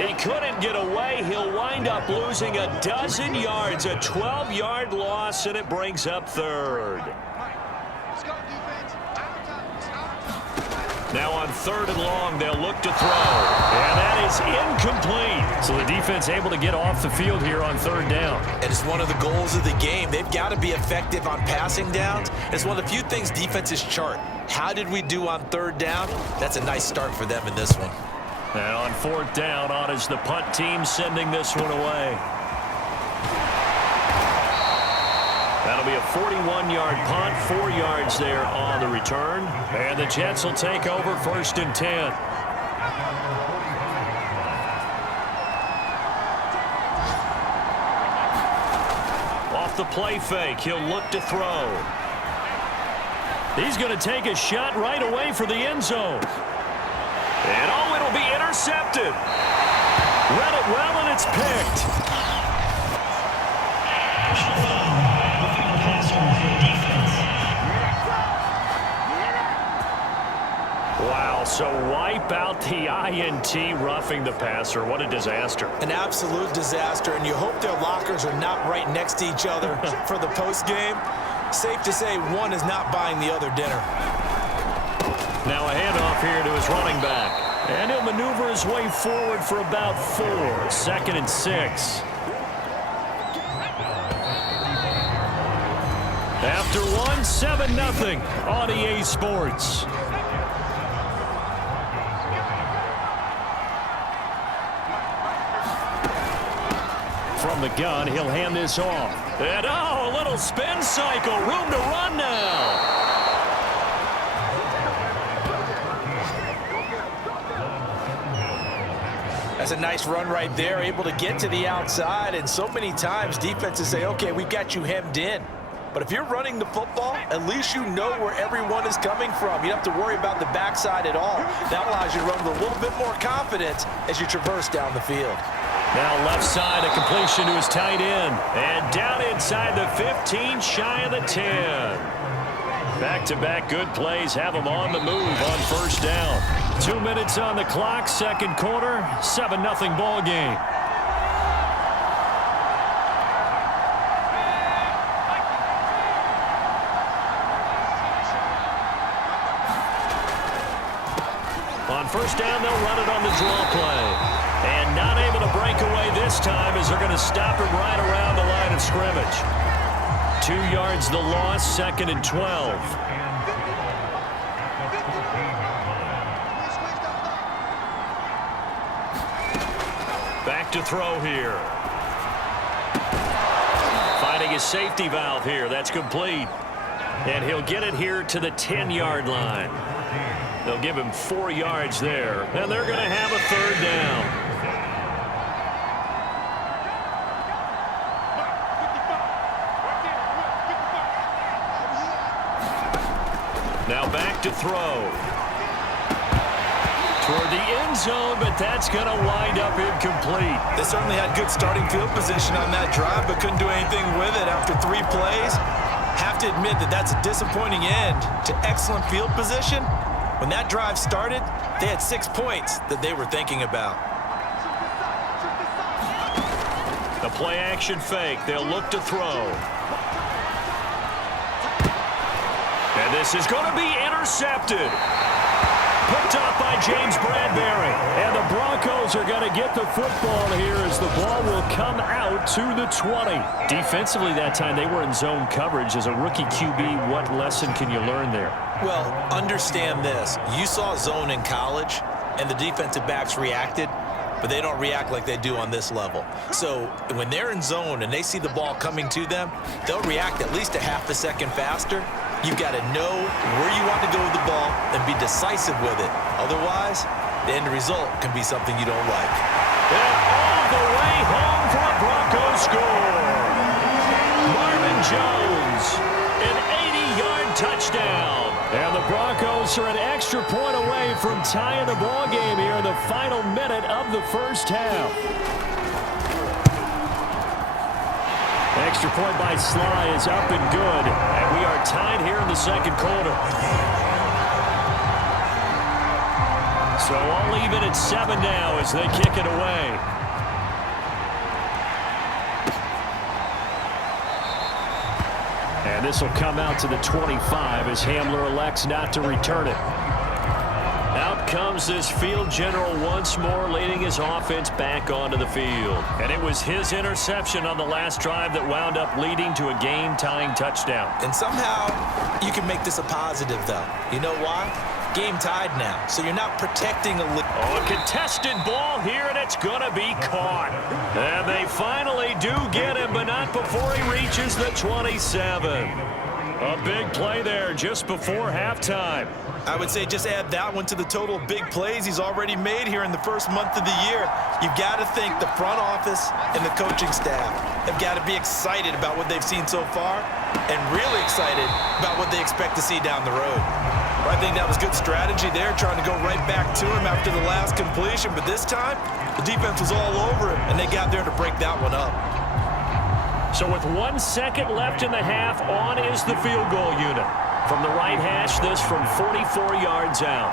He couldn't get away. He'll wind up losing a dozen yards, a 12-yard loss, and it brings up third. Now on 3rd and long, they'll look to throw. And that is incomplete. So the defense able to get off the field here on 3rd down. And it's one of the goals of the game. They've got to be effective on passing downs. It's one of the few things defenses chart. How did we do on 3rd down? That's a nice start for them in this one. And on 4th down, on is the punt team sending this one away. That'll be a 41-yard punt, 4 yards there on the return. And the Jets will take over 1st and 10. Off the play fake, he'll look to throw. He's going to take a shot right away for the end zone. And oh, it'll be intercepted. Read it well, and it's picked. Wow, so wipe out the INT, roughing the passer. What a disaster. An absolute disaster, and you hope their lockers are not right next to each other for the postgame. Safe to say one is not buying the other dinner. Now a handoff here to his running back. And he'll maneuver his way forward for about 4. 2nd and 6. After 1, 7-0 on EA Sports. From the gun, he'll hand this off. And oh, a little spin cycle. Room to run now. That's a nice run right there, able to get to the outside. And so many times defenses say, okay, we've got you hemmed in. But if you're running the football, at least you know where everyone is coming from. You don't have to worry about the backside at all. That allows you to run with a little bit more confidence as you traverse down the field. Now left side, a completion to his tight end. And down inside the 15, shy of the 10. Back-to-back good plays have him on the move on 1st down. 2 minutes on the clock, 2nd quarter, 7-0 ball game. On 1st down, they'll run it on the draw play. And not able to break away this time as they're going to stop him right around the line of scrimmage. 2 yards the loss, 2nd and 12. Back to throw here. Finding his safety valve here. That's complete. And he'll get it here to the 10-yard line. They'll give him 4 yards there. And they're going to have a 3rd down. Now back to throw. Toward the end zone, but that's going to wind up incomplete. They certainly had good starting field position on that drive, but couldn't do anything with it after 3 plays. Have to admit that that's a disappointing end to excellent field position. When that drive started, they had 6 points that they were thinking about. The play action fake. They'll look to throw. And this is going to be intercepted. Picked up by James Bradbury. And the Broncos are going to get the football here as the ball will come out to the 20. Defensively that time, they were in zone coverage. As a rookie QB, what lesson can you learn there? Well, understand this. You saw zone in college, and the defensive backs reacted, but they don't react like they do on this level. So when they're in zone and they see the ball coming to them, they'll react at least a half a second faster. You've got to know where you want to go with the ball and be decisive with it. Otherwise, the end result can be something you don't like. And all the way home for a Broncos score. Marvin Jones, an 80-yard touchdown. And the Broncos are an extra point away from tying the ball game here in the final minute of the 1st half. Extra point by Sly is up and good. And we are tied here in the 2nd quarter. So all even at 7 now as they kick it away. And this will come out to the 25 as Hamler elects not to return it. Out comes this field general once more, leading his offense back onto the field. And it was his interception on the last drive that wound up leading to a game-tying touchdown. And somehow you can make this a positive, though. You know why? Game tied now, so you're not protecting a lead. Oh, a contested ball here, and it's going to be caught. And they finally do get him, but not before he reaches the 27. A big play there just before halftime. I would say just add that one to the total of big plays he's already made here in the first month of the year. You've got to think the front office and the coaching staff have got to be excited about what they've seen so far and really excited about what they expect to see down the road. I think that was good strategy there, trying to go right back to him after the last completion. But this time, the defense was all over him, and they got there to break that one up. So with 1 second left in the half, on is the field goal unit. From the right hash, this from 44 yards out.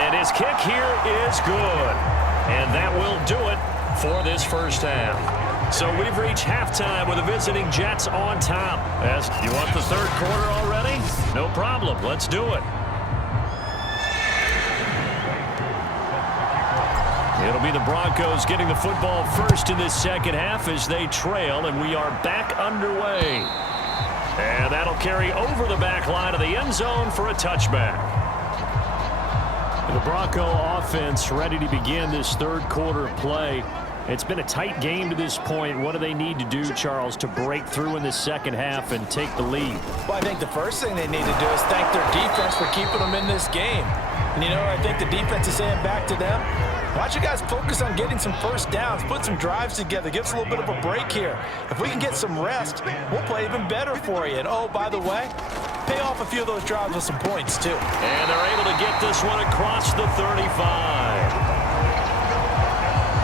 And his kick here is good. And that will do it for this first half. So we've reached halftime with the visiting Jets on top. As you want the third quarter already? No problem. Let's do it. It'll be the Broncos getting the football first in this second half as they trail, and we are back underway. And that'll carry over the back line of the end zone for a touchback. The Bronco offense ready to begin this third quarter of play. It's been a tight game to this point. What do they need to do, Charles, to break through in the second half and take the lead? Well, I think the first thing they need to do is thank their defense for keeping them in this game. And, you know, I think the defense is saying back to them, why don't you guys focus on getting some first downs, put some drives together, give us a little bit of a break here. If we can get some rest, we'll play even better for you. And, oh, by the way, pay off a few of those drives with some points, too. And they're able to get this one across the 35.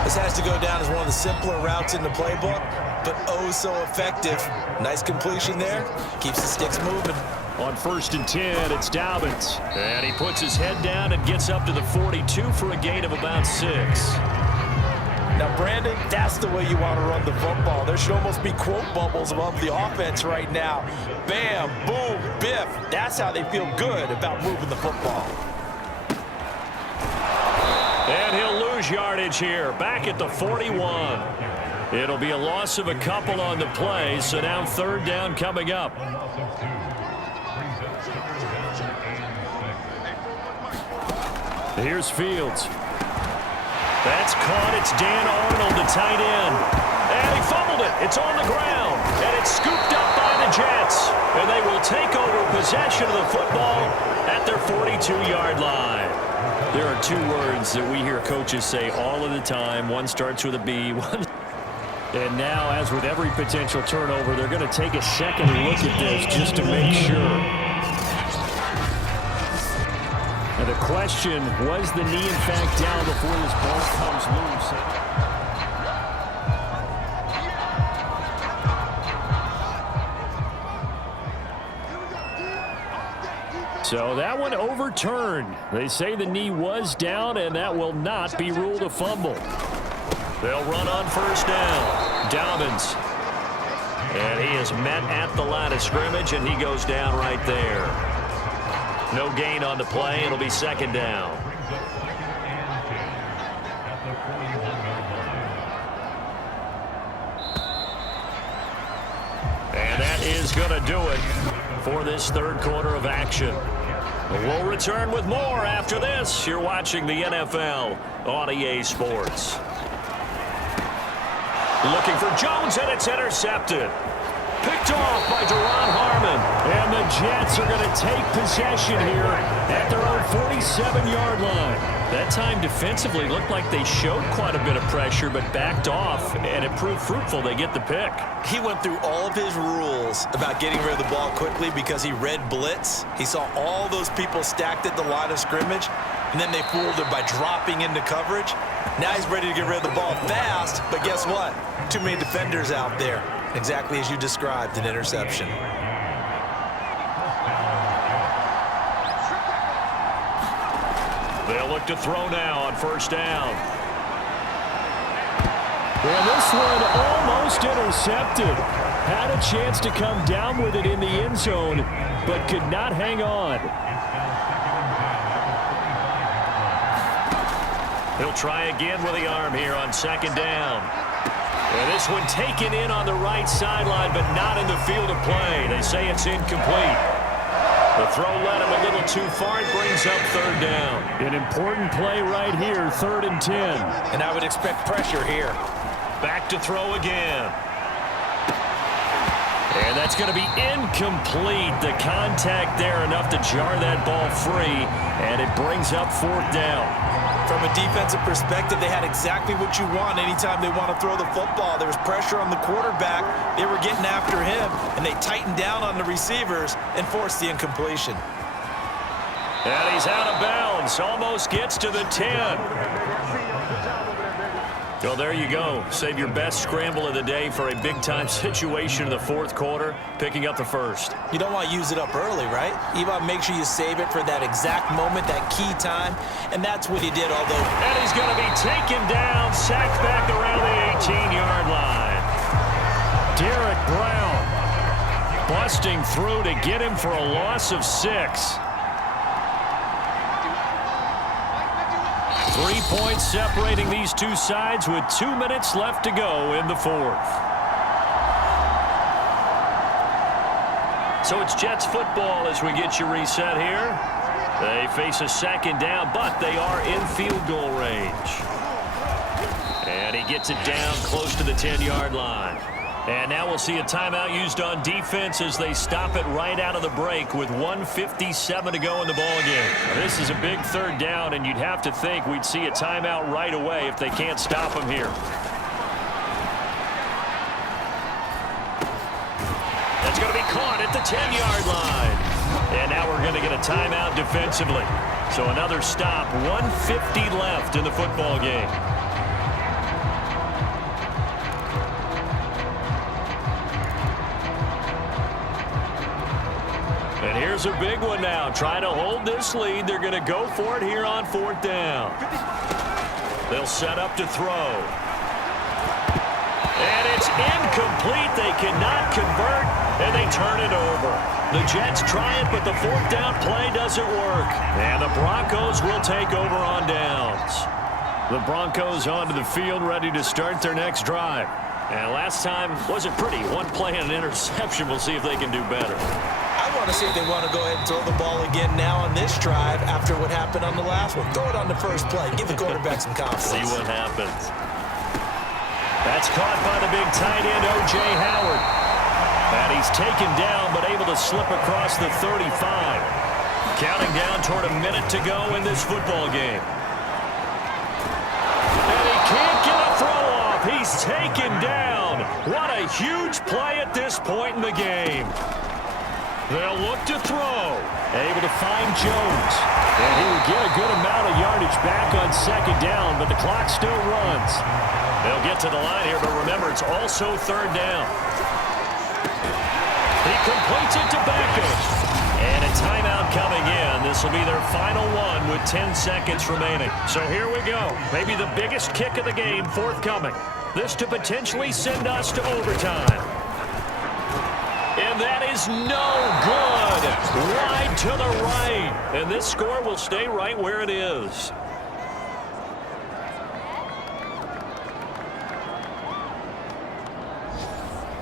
This has to go down as one of the simpler routes in the playbook, but oh so effective. Nice completion there. Keeps the sticks moving. On 1st and 10, it's Dobbins. And he puts his head down and gets up to the 42 for a gain of about 6. Now, Brandon, that's the way you want to run the football. There should almost be quote bubbles above the offense right now. Bam, boom, biff. That's how they feel good about moving the football. And he'll lose yardage here, back at the 41. It'll be a loss of a couple on the play, so now third down coming up. Here's Fields. That's caught. It's Dan Arnold, the tight end. And he fumbled it. It's on the ground. And it's scooped up by the Jets. And they will take over possession of the football at their 42-yard line. There are 2 words that we hear coaches say all of the time. One starts with a B. And now, as with every potential turnover, they're going to take a second look at this just to make sure. And the question, was the knee in fact down before this ball comes loose? So that one overturned. They say the knee was down, and that will not be ruled a fumble. They'll run on first down. Dobbins. And he is met at the line of scrimmage, and he goes down right there. No gain on the play. It'll be second down. And that is going to do it for this third quarter of action. We'll return with more after this. You're watching the NFL on EA Sports. Looking for Jones, and it's intercepted. Picked off by Duron Harmon. And the Jets are going to take possession here at their own 47-yard line. That time defensively looked like they showed quite a bit of pressure but backed off, and it proved fruitful. They get the pick. He went through all of his rules about getting rid of the ball quickly because he read blitz. He saw all those people stacked at the line of scrimmage, and then they fooled him by dropping into coverage. Now he's ready to get rid of the ball fast, but guess what? Too many defenders out there. Exactly as you described, an interception. They'll look to throw now on first down. And this one almost intercepted. Had a chance to come down with it in the end zone, but could not hang on. He'll try again with the arm here on second down. And this one taken in on the right sideline, but not in the field of play. They say it's incomplete. The throw led him a little too far. It brings up third down. An important play right here, 3rd and 10. And I would expect pressure here. Back to throw again. And that's going to be incomplete. The contact there enough to jar that ball free, and it brings up 4th down. From a defensive perspective, they had exactly what you want anytime they want to throw the football. There was pressure on the quarterback. They were getting after him, and they tightened down on the receivers and forced the incompletion. And he's out of bounds. Almost gets to the 10. Well, there you go. Save your best scramble of the day for a big-time situation in the 4th quarter, picking up the first. You don't want to use it up early, right? You want to make sure you save it for that exact moment, that key time, and that's what he did, although... And he's going to be taken down, sacked back around the 18-yard line. Derek Brown busting through to get him for a loss of 6. 3 points separating these two sides with 2 minutes left to go in the 4th. So it's Jets football as we get you reset here. They face a second down, but they are in field goal range. And he gets it down close to the 10-yard line. And now we'll see a timeout used on defense as they stop it right out of the break with 1:57 to go in the ballgame. This is a big 3rd down, and you'd have to think we'd see a timeout right away if they can't stop him here. That's going to be caught at the 10-yard line. And now we're going to get a timeout defensively. So another stop, 1:50 left in the football game. And here's a big one now. Trying to hold this lead. They're going to go for it here on 4th down. They'll set up to throw. And it's incomplete. They cannot convert, and they turn it over. The Jets try it, but the 4th down play doesn't work. And the Broncos will take over on downs. The Broncos onto the field, ready to start their next drive. And last time wasn't pretty. One play and an interception. We'll see if they can do better. I want to see if they want to go ahead and throw the ball again now on this drive after what happened on the last one. Throw it on the first play. Give the quarterback some confidence. See what happens. That's caught by the big tight end, O.J. Howard. And he's taken down, but able to slip across the 35. Counting down toward a minute to go in this football game. And he can't get a throw off. He's taken down. What a huge play at this point in the game. They'll look to throw. Able to find Jones. And he will get a good amount of yardage back on second down, but the clock still runs. They'll get to the line here, but remember, it's also 3rd down. He completes it to Beckham. And a timeout coming in. This will be their final one with 10 seconds remaining. So here we go. Maybe the biggest kick of the game forthcoming. This to potentially send us to overtime. And that is no good. Wide to the right. And this score will stay right where it is.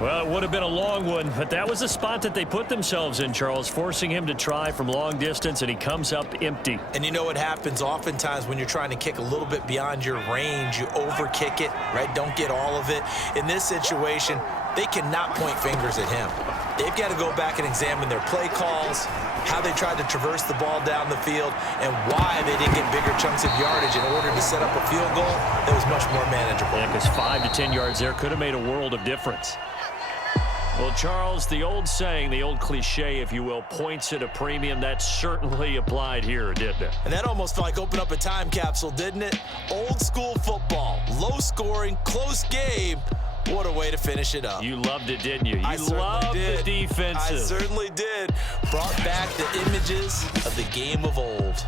Well, it would have been a long one, but that was the spot that they put themselves in, Charles, forcing him to try from long distance, and he comes up empty. And you know what happens oftentimes when you're trying to kick a little bit beyond your range, you overkick it, right? Don't get all of it. In this situation, they cannot point fingers at him. They've got to go back and examine their play calls, how they tried to traverse the ball down the field, and why they didn't get bigger chunks of yardage in order to set up a field goal that was much more manageable. Yeah, because 5 to 10 yards there could have made a world of difference. Well, Charles, the old saying, the old cliche, if you will, points at a premium, that certainly applied here, didn't it? And that almost felt like open up a time capsule, didn't it? Old school football, low scoring, close game. What a way to finish it up. You loved it, didn't you? I loved the defensive. I certainly did. Brought back the images of the game of old.